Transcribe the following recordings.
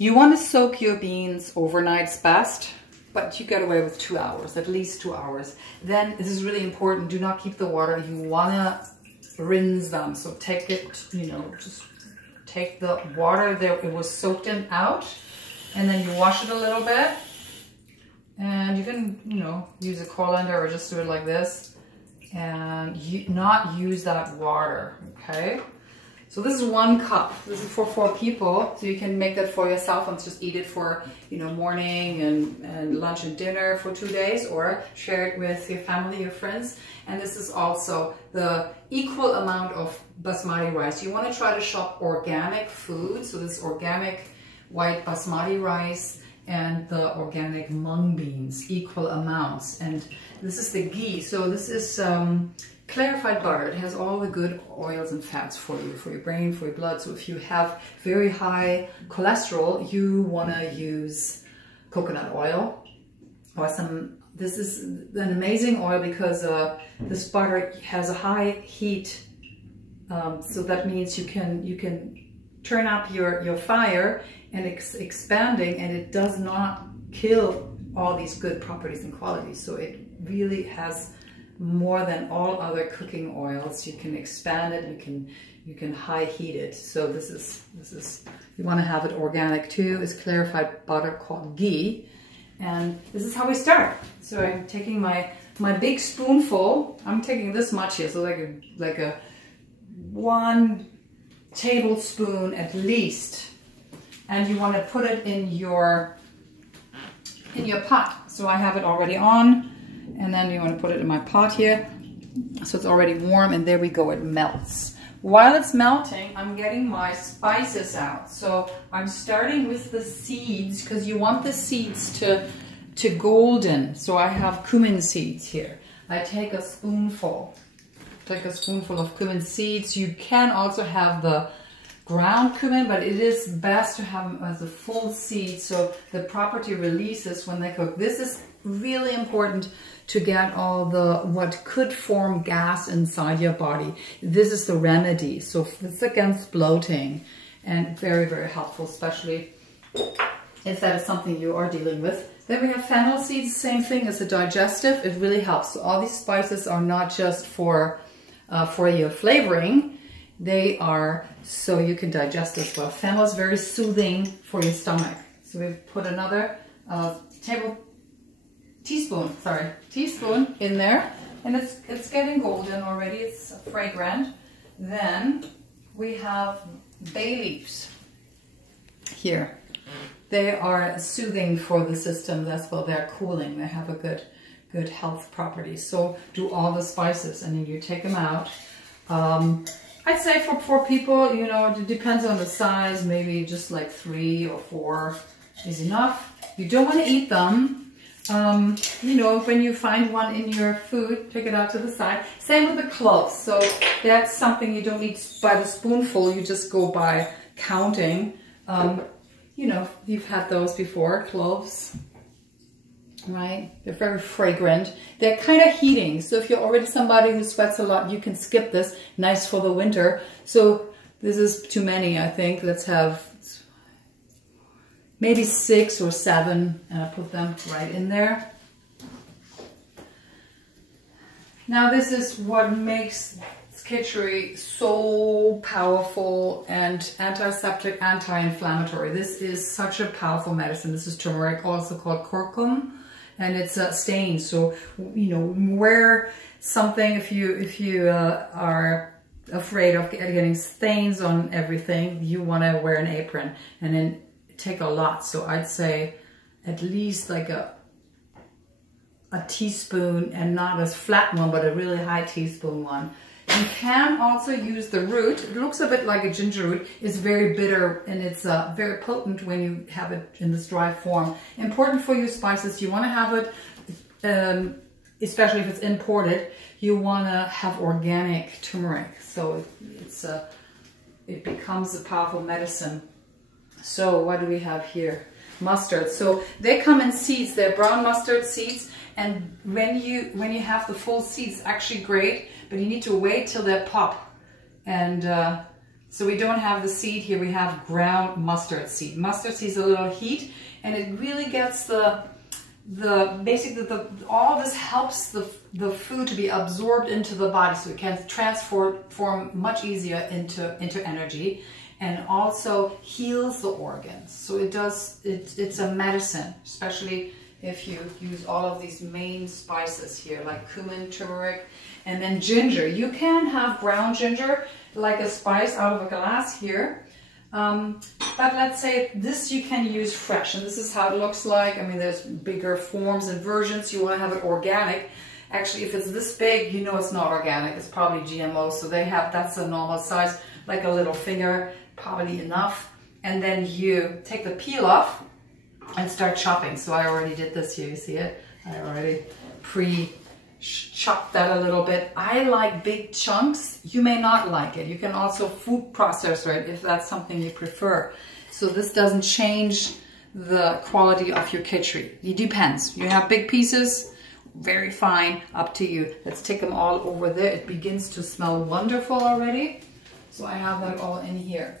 You want to soak your beans overnight's best, but you get away with 2 hours, at least 2 hours. Then this is really important. Do not keep the water. You want to rinse them. So take it, you know, just take the water that it was soaked in out, and then you wash it a little bit. And you can, you know, use a colander or just do it like this and not use that water, okay? So this is 1 cup. This is for 4 people, so you can make that for yourself and just eat it for, you know, morning and lunch and dinner for 2 days, or share it with your family, your friends. And this is also the equal amount of basmati rice. You want to try to shop organic food, so this organic white basmati rice and the organic mung beans, equal amounts. And this is the ghee. So this is clarified butter. It has all the good oils and fats for you, for your brain, for your blood. So if you have very high cholesterol, you want to use coconut oil or some. This is an amazing oil because this butter has a high heat. So that means you can turn up your fire and expanding, and it does not kill all these good properties and qualities. So it really has more than all other cooking oils. You can expand it, you can high heat it. So this is you want to have it organic too. It's clarified butter called ghee, and this is how we start. So I'm taking my big spoonful. I'm taking this much here, so like a 1 tablespoon at least, and you want to put it in your pot. So I have it already on. And then you want to put it in my pot here. So it's already warm, and there we go, it melts. While it's melting, I'm getting my spices out. So I'm starting with the seeds, because you want the seeds to golden. So I have cumin seeds here. I take a spoonful of cumin seeds. You can also have the ground cumin, but it is best to have them as a full seed, so the property releases when they cook. This is really important to get all the what could form gas inside your body. This is the remedy. So it's against bloating, and very, very helpful, especially if that is something you are dealing with. Then we have fennel seeds, same thing as a digestive. It really helps. So all these spices are not just for your flavoring. They are so you can digest as well. Fennel is very soothing for your stomach. So we put another teaspoon in there, and it's getting golden already. It's fragrant. Then we have bay leaves here. They are soothing for the system as well. They're cooling. They have a good health property. So do all the spices, and then you take them out. I'd say for 4 people, you know, it depends on the size, maybe just like 3 or 4 is enough. You don't want to eat them. You know, when you find one in your food, take it out to the side. Same with the cloves. So that's something you don't eat by the spoonful. You just go by counting. You know, you've had those before, cloves. Right? They're very fragrant. They're kind of heating. So if you're already somebody who sweats a lot, you can skip this. Nice for the winter. So this is too many, I think. Let's have maybe 6 or 7, and I'll put them right in there. Now this is what makes Kitschari so powerful and antiseptic, anti-inflammatory. This is such a powerful medicine. This is turmeric, also called curcum. And it's a stain, so you know, wear something if you are afraid of getting stains on everything. You want to wear an apron, and then take a lot. So I'd say at least like a teaspoon, and not a flat one, but a really high teaspoon one. You can also use the root. It looks a bit like a ginger root. It's very bitter, and it's very potent when you have it in this dry form. Important for your spices, you want to have it, especially if it's imported, you want to have organic turmeric. So it becomes a powerful medicine. So what do we have here? Mustard. So they come in seeds. They're brown mustard seeds. And when you have the full seeds, it's actually great, but you need to wait till they pop. And So we don't have the seed here, we have ground mustard seed. Mustard seed is a little heat, and it really gets basically all this helps the food to be absorbed into the body, so it can transform much easier into energy, and also heals the organs. So it's a medicine, especially if you use all of these main spices here, like cumin, turmeric, and then ginger. You can have ground ginger, like a spice out of a glass here. But let's say this you can use fresh, and this is how it looks like. I mean, there's bigger forms and versions. You want to have it organic. Actually, if it's this big, you know it's not organic. It's probably GMO, so that's a normal size, like a little finger, probably enough. And then you take the peel off and start chopping. So I already did this here, you see it? I already chopped that a little bit. I like big chunks. You may not like it. You can also food processor it if that's something you prefer. So this doesn't change the quality of your kitschari. It depends. You have big pieces, very fine, up to you. Let's take them all over there. It begins to smell wonderful already. So I have that all in here.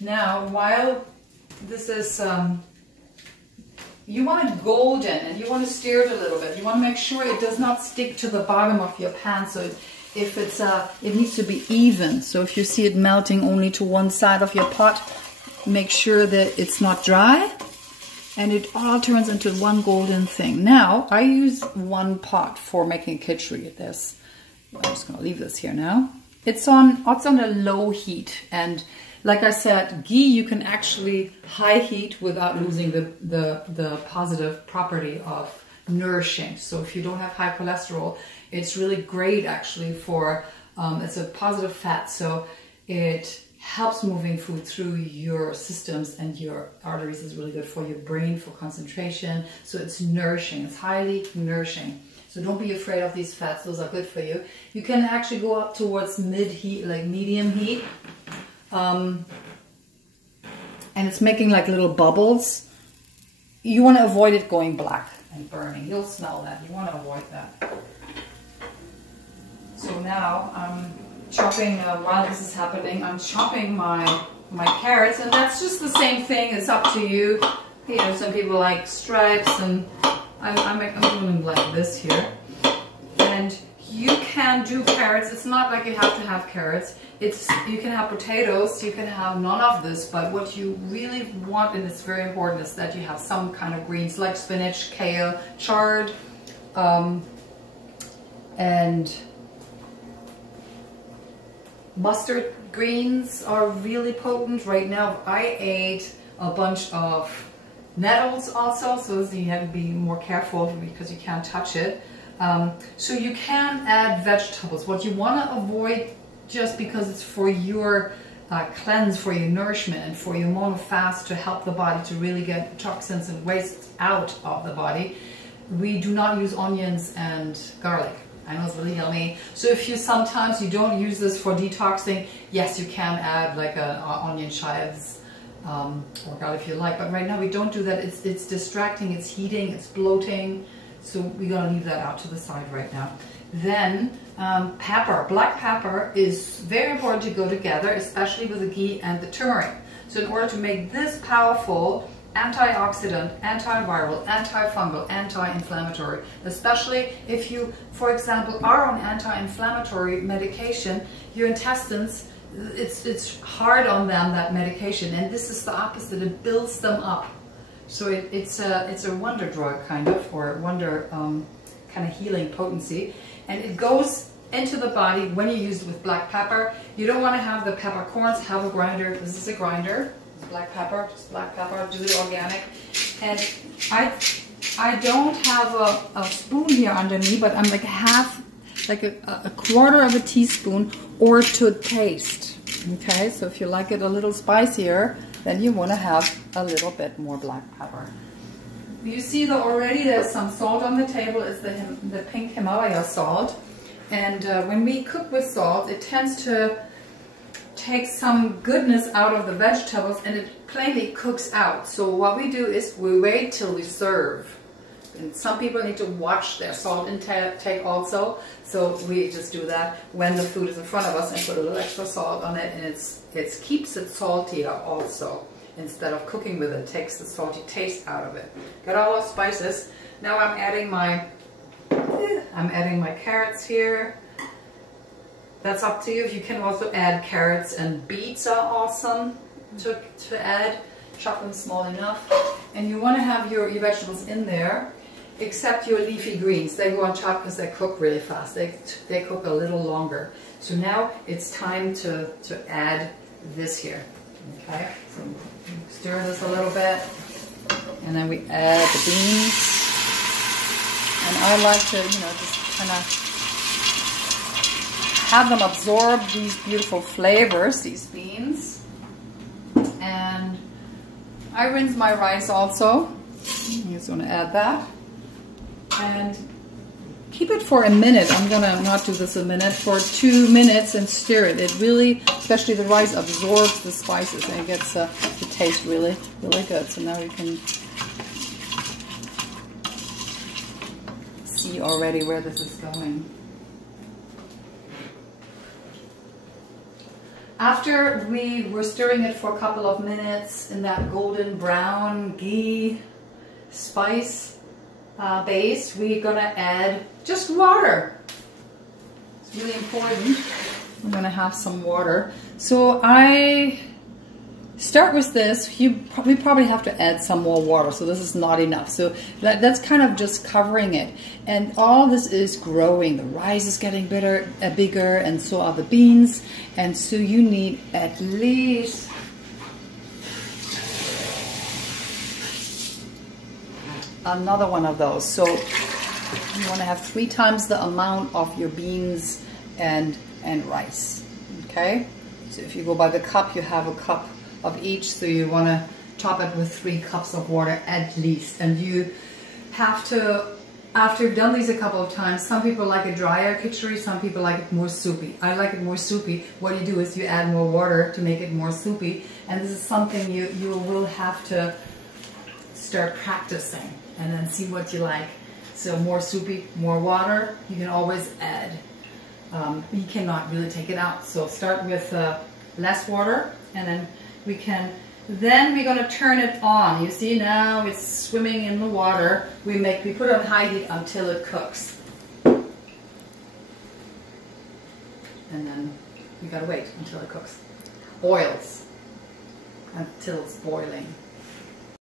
Now, while this is you want it golden, and you want to stir it a little bit. You want to make sure it does not stick to the bottom of your pan. So if it's it needs to be even. So if you see it melting only to one side of your pot, make sure that it's not dry, and it all turns into one golden thing. Now I use one pot for making kitschari. I'm just going to leave this here now. It's on a low heat, and like I said, ghee you can actually high heat without losing the positive property of nourishing. So if you don't have high cholesterol, it's really great actually for, it's a positive fat, so it helps moving food through your systems, and your arteries is really good for your brain, for concentration. So it's nourishing, it's highly nourishing. So don't be afraid of these fats, those are good for you. You can actually go up towards mid-heat, like medium heat. And it's making like little bubbles. You want to avoid it going black and burning. You'll smell that. You want to avoid that. So now I'm chopping, while this is happening, I'm chopping my carrots, and that's just the same thing. It's up to you. You know, some people like stripes, and I'm doing like this here. And you can do carrots. It's not like you have to have carrots. You can have potatoes, you can have none of this, but what you really want, and it's very important, is that you have some kind of greens like spinach, kale, chard, and mustard greens are really potent. Right now I ate a bunch of nettles also, so you have to be more careful because you can't touch it. So you can add vegetables. What you want to avoid, just because it's for your cleanse, for your nourishment, and for your monofast to help the body to really get toxins and waste out of the body, we do not use onions and garlic. I know it's really yummy. So if sometimes you don't use this for detoxing, yes, you can add like onion chives or garlic if you like. But right now we don't do that. It's distracting, it's heating, it's bloating. So we're gonna leave that out to the side right now. Then pepper, black pepper is very important to go together, especially with the ghee and the turmeric. So in order to make this powerful antioxidant, antiviral, antifungal, anti-inflammatory, especially if you, for example, are on anti-inflammatory medication, your intestines, it's hard on them, that medication, and this is the opposite. It builds them up. So it's a wonder drug kind of, or wonder kind of healing potency. And it goes into the body when you use it with black pepper. You don't want to have the peppercorns, have a grinder. This is a grinder. It's black pepper, just black pepper, do it organic. And I don't have a spoon here under me, but I'm like a quarter of a teaspoon, or to taste. Okay, so if you like it a little spicier, then you want to have a little bit more black pepper. You see that already there's some salt on the table. It's the pink Himalaya salt. And when we cook with salt, it tends to take some goodness out of the vegetables, and it plainly cooks out. So what we do is we wait till we serve. And some people need to watch their salt intake also. So we just do that when the food is in front of us and put a little extra salt on it, and it keeps it saltier also. Instead of cooking with it, takes the salty taste out of it. Got all those spices. Now I'm adding my carrots here. That's up to you. You can also add carrots, and beets are awesome to add. Chop them small enough. And you want to have your vegetables in there, except your leafy greens. They go on top because they cook really fast. They cook a little longer. So now it's time to add this here. Okay, so stir this a little bit, and then we add the beans. And I like to, just kind of have them absorb these beautiful flavors, these beans. And I rinse my rice also. I'm just going to add that. And keep it for a minute. I'm going to not do this a minute, for 2 minutes, and stir it. It really, especially the rice, absorbs the spices, and it gets the taste really, really good. So now we can see already where this is going. After we were stirring it for a couple of minutes in that golden brown ghee spice base, we're gonna add just water. It's really important. I'm gonna have some water. So I start with this. We probably have to add some more water, so this is not enough. So that's kind of just covering it. And all this is growing. The rice is getting bigger, and so are the beans. And so you need at least another one of those. So you want to have 3 times the amount of your beans and rice. Okay? So if you go by the cup, you have a cup of each, so you want to top it with 3 cups of water at least. And you have to, after you've done these a couple of times, some people like a drier kitschari, some people like it more soupy. I like it more soupy. What you do is you add more water to make it more soupy, and this is something you will have to start practicing and then see what you like. So more soupy, more water, you can always add. You cannot really take it out. So start with less water, and then we're going to turn it on. You see now it's swimming in the water. We put it on high heat until it cooks. And then we got to wait until it cooks. Boils until it's boiling.